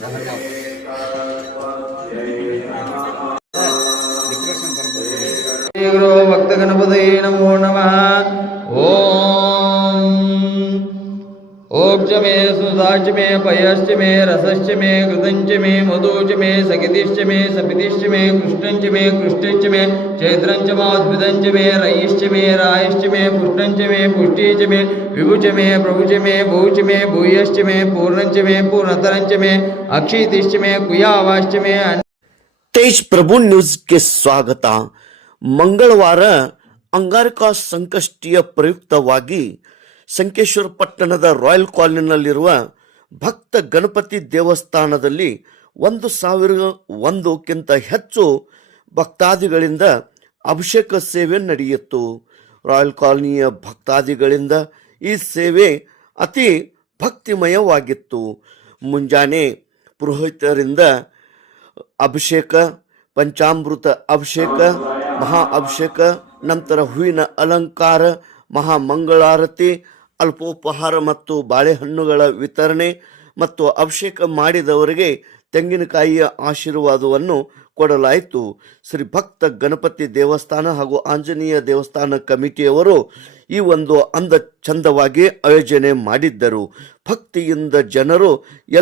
శ్రీ గురు భక్త గణపతి నమో. ఓ मे सुधाच मे पयश्च मे रसश्च मे कृतञ्च मे मधुच मे सकितिश्च मे सपितिश्च मे कृष्णञ्च मे कृष्टिश्च मे चैत्रञ्च माद्भिदञ्च मे रयिश्च मे रायश्च मे पुष्टञ्च मे पुष्टिश्च मे विभुच मे प्रभुच मे भूच मे भूयश्च मे पूर्णञ्च मे पूर्णतरञ्च मे अक्षितिश्च मे कुयावाश्च मे अन्- ತೇಜ್ ಪ್ರಭು ನ್ಯೂಸ್ಗೆ ಸ್ವಾಗತ ಮಂಗಳವಾರ ಅಂಗಾರಕ ಸಂಕಷ್ಟಿಯ ಪ್ರಯುಕ್ತವಾಗಿ ಸಂಕೇಶ್ವರ ಪಟ್ಟಣದ ರಾಯಲ್ ಕಾಲೋನಿನಲ್ಲಿರುವ ಭಕ್ತ ಗಣಪತಿ ದೇವಸ್ಥಾನದಲ್ಲಿ ಒಂದು ಸಾವಿರ ಒಂದಕ್ಕಿಂತ ಹೆಚ್ಚು ಭಕ್ತಾದಿಗಳಿಂದ ಅಭಿಷೇಕ ಸೇವೆ ನಡೆಯಿತು. ರಾಯಲ್ ಕಾಲೋನಿಯ ಭಕ್ತಾದಿಗಳಿಂದ ಈ ಸೇವೆ ಅತಿ ಭಕ್ತಿಮಯವಾಗಿತ್ತು. ಮುಂಜಾನೆ ಪುರೋಹಿತರಿಂದ ಅಭಿಷೇಕ, ಪಂಚಾಮೃತ ಅಭಿಷೇಕ, ಮಹಾ ಅಭಿಷೇಕ, ನಂತರ ಹೂವಿನ ಅಲಂಕಾರ ಮಹಾಮಂಗಳಾರತಿ ಅಲ್ಪೋಪಹಾರ ಮತ್ತು ಬಾಳೆಹಣ್ಣುಗಳ ವಿತರಣೆ ಮತ್ತು ಅಭಿಷೇಕ ಮಾಡಿದವರಿಗೆ ತೆಂಗಿನಕಾಯಿಯ ಆಶೀರ್ವಾದವನ್ನು ಕೊಡಲಾಯಿತು. ಶ್ರೀ ಭಕ್ತ ಗಣಪತಿ ದೇವಸ್ಥಾನ ಹಾಗೂ ಆಂಜನೇಯ ದೇವಸ್ಥಾನ ಕಮಿಟಿಯವರು ಈ ಒಂದು ಅಂದ ಚಂದವಾಗಿ ಆಯೋಜನೆ ಮಾಡಿದ್ದರು. ಭಕ್ತಿಯಿಂದ ಜನರು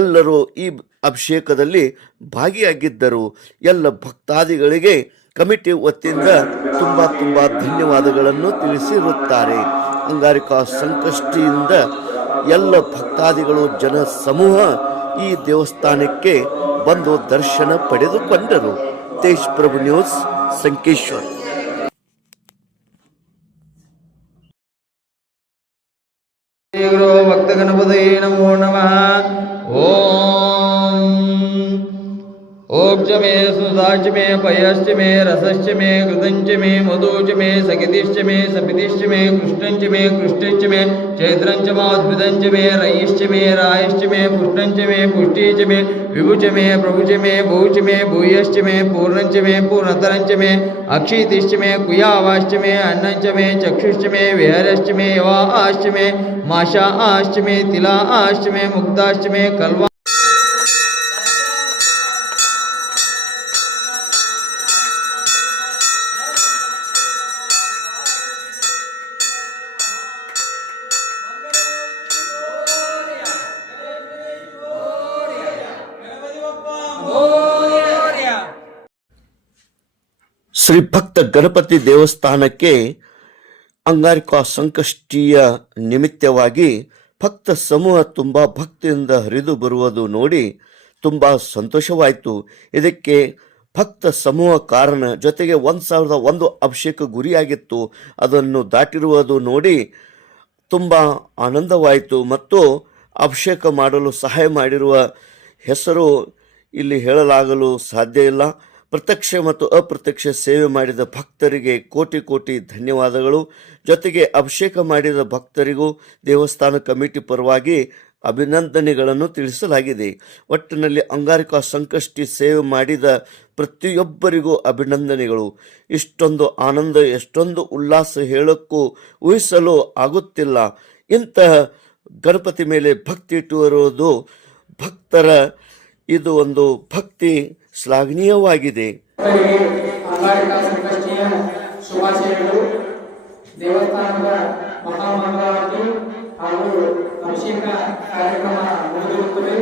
ಎಲ್ಲರೂ ಈ ಅಭಿಷೇಕದಲ್ಲಿ ಭಾಗಿಯಾಗಿದ್ದರು. ಎಲ್ಲ ಭಕ್ತಾದಿಗಳಿಗೆ ಕಮಿಟಿ ವತಿಯಿಂದ ತುಂಬ ತುಂಬ ಧನ್ಯವಾದಗಳನ್ನು ತಿಳಿಸಿರುತ್ತಾರೆ. ಅಂಗಾರಿಕಾ ಸಂಕಷ್ಟಿಯಿಂದ ಎಲ್ಲ ಭಕ್ತಾದಿಗಳು ಜನ ಸಮೂಹ ಈ ದೇವಸ್ಥಾನಕ್ಕೆ ಬಂದು ದರ್ಶನ ಪಡೆದುಕೊಂಡರು ತೇಜ್ ಪ್ರಭು ನ್ಯೂಸ್, ಸಂಕೇಶ್ವರ್. ನಮೋ ನಮಃ. ओक्ष मे सुधाच मे पयश्च मे रसश्च मे कृतञ्च मे मधुच मे सकितिश्च मे सपितिश्च मे कृष्णञ्च मे कृष्टिश्च मे चैत्रञ्च माद्भिदञ्च मे रयिश्च मे रायश्च मे पुष्णञ्च मे पुष्टिश्च मे विभुच मे प्रभुच मे भूच मे भूयश्च मे पूर्णञ्च मे पूर्णतरञ्च मे अक्षितिश्च मे कुयावाश्च मे अन्नञ्च मे चक्षुश्च मे विहरश्च मे यवाश्च मे माशाश्च मे तिलाश्च मे मुक्ताश्च मे कल्वा ಶ್ರೀ ಭಕ್ತ ಗಣಪತಿ ದೇವಸ್ಥಾನಕ್ಕೆ ಅಂಗಾರಿಕಾ ಸಂಕಷ್ಟಿಯ ನಿಮಿತ್ತವಾಗಿ ಭಕ್ತ ಸಮೂಹ ತುಂಬ ಭಕ್ತಿಯಿಂದ ಹರಿದು ಬರುವುದು ನೋಡಿ ತುಂಬ ಸಂತೋಷವಾಯಿತು. ಇದಕ್ಕೆ ಭಕ್ತ ಸಮೂಹ ಕಾರಣ ಜೊತೆಗೆ ಒಂದು ಸಾವಿರದ ಒಂದು ಅಭಿಷೇಕ ಗುರಿಯಾಗಿತ್ತು. ಅದನ್ನು ದಾಟಿರುವುದು ನೋಡಿ ತುಂಬ ಆನಂದವಾಯಿತು ಮತ್ತು ಅಭಿಷೇಕ ಮಾಡಲು ಸಹಾಯ ಮಾಡಿರುವ ಹೆಸರು ಇಲ್ಲಿ ಹೇಳಲಾಗಲು ಸಾಧ್ಯ ಇಲ್ಲ. ಪ್ರತ್ಯಕ್ಷ ಮತ್ತು ಅಪ್ರತ್ಯಕ್ಷ ಸೇವೆ ಮಾಡಿದ ಭಕ್ತರಿಗೆ ಕೋಟಿ ಕೋಟಿ ಧನ್ಯವಾದಗಳು. ಜೊತೆಗೆ ಅಭಿಷೇಕ ಮಾಡಿದ ಭಕ್ತರಿಗೂ ದೇವಸ್ಥಾನ ಕಮಿಟಿ ಪರವಾಗಿ ಅಭಿನಂದನೆಗಳನ್ನು ತಿಳಿಸಲಾಗಿದೆ. ಒಟ್ಟಿನಲ್ಲಿ ಅಂಗಾರಿಕಾ ಸಂಕಷ್ಟಿ ಸೇವೆ ಮಾಡಿದ ಪ್ರತಿಯೊಬ್ಬರಿಗೂ ಅಭಿನಂದನೆಗಳು. ಇಷ್ಟೊಂದು ಆನಂದ, ಎಷ್ಟೊಂದು ಉಲ್ಲಾಸ ಹೇಳಕ್ಕೂ ಊಹಿಸಲು ಆಗುತ್ತಿಲ್ಲ. ಇಂತಹ ಗಣಪತಿ ಮೇಲೆ ಭಕ್ತಿ ಇಟ್ಟಿರುವುದು ಭಕ್ತರ, ಇದು ಒಂದು ಭಕ್ತಿ ಶ್ಲಾಘನೀಯವಾಗಿದೆ ಭಕ್ತರಿಗೆ ಅಂಗಾರಿಕ ಸಂಕಷ್ಟಿಯ ಶುಭಾಶಯಗಳು ದೇವಸ್ಥಾನದ ಮಹಾಮಂಗಳಾರತಿ ಹಾಗೂ ಅಭಿಷೇಕ ಕಾರ್ಯಕ್ರಮ ಮುಗಿದಿರುತ್ತದೆ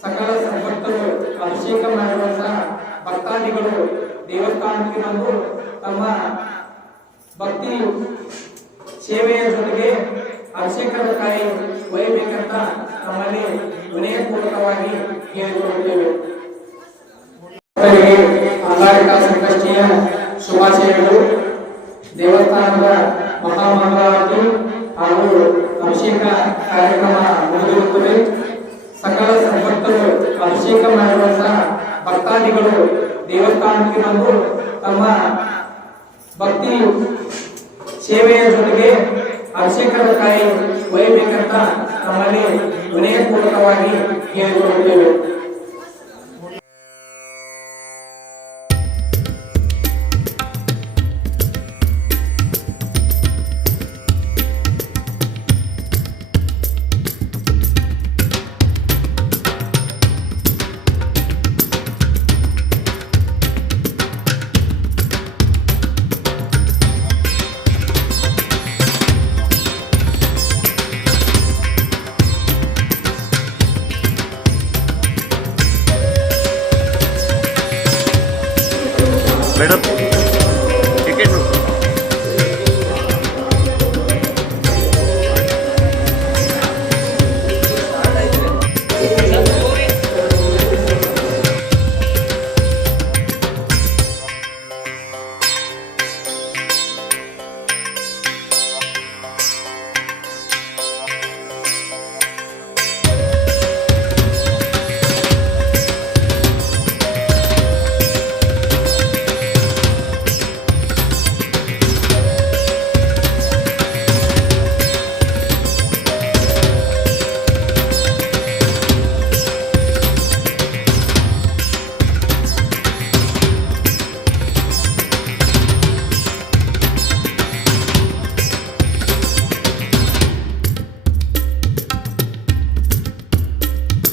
ಸಕಲ ಭಕ್ತರು ಅಭಿಷೇಕ ಮಾಡುವಂತಹ ಭಕ್ತಾದಿಗಳು ದೇವಸ್ಥಾನಕ್ಕೆ ಬಂದು ತಮ್ಮ ಭಕ್ತಿ ಸೇವೆಯ ಜೊತೆಗೆ ಅಭಿಷೇಕದ ಕಾಯಿ ಒಯ್ಯಬೇಕಂತ ನಮ್ಮಲ್ಲಿ ವಿನಯಪೂರ್ವಕವಾಗಿ ಕೇಳಿಕೊಳ್ಳುತ್ತೇವೆ ಭಕ್ತರಿಗೆ ಸಂಕಷ್ಟಿಯ ಶುಭಾಶಯಗಳು ದೇವಸ್ಥಾನದ ಮಹಾಮಂಗಳಾರತಿ ಹಾಗೂ ಅಭಿಷೇಕ ಕಾರ್ಯಕ್ರಮ ಮುಗಿದಿರುತ್ತದೆ ಸಕಲ ಭಕ್ತರು ಅಭಿಷೇಕ ಮಾಡಿರುವಂತಹ ಭಕ್ತಾದಿಗಳು ದೇವಸ್ಥಾನಕ್ಕೆ ಬಂದು ತಮ್ಮ ಭಕ್ತಿ ಸೇವೆಯ ಜೊತೆಗೆ ಅಭಿಷೇಕದ ಕಾಯಿ ಒಯ್ಯಬೇಕಂತ ನಮ್ಮಲ್ಲಿ ವಿನಯಪೂರ್ವಕವಾಗಿ ಕೇಳಿಕೊಳ್ಳುತ್ತೇವೆ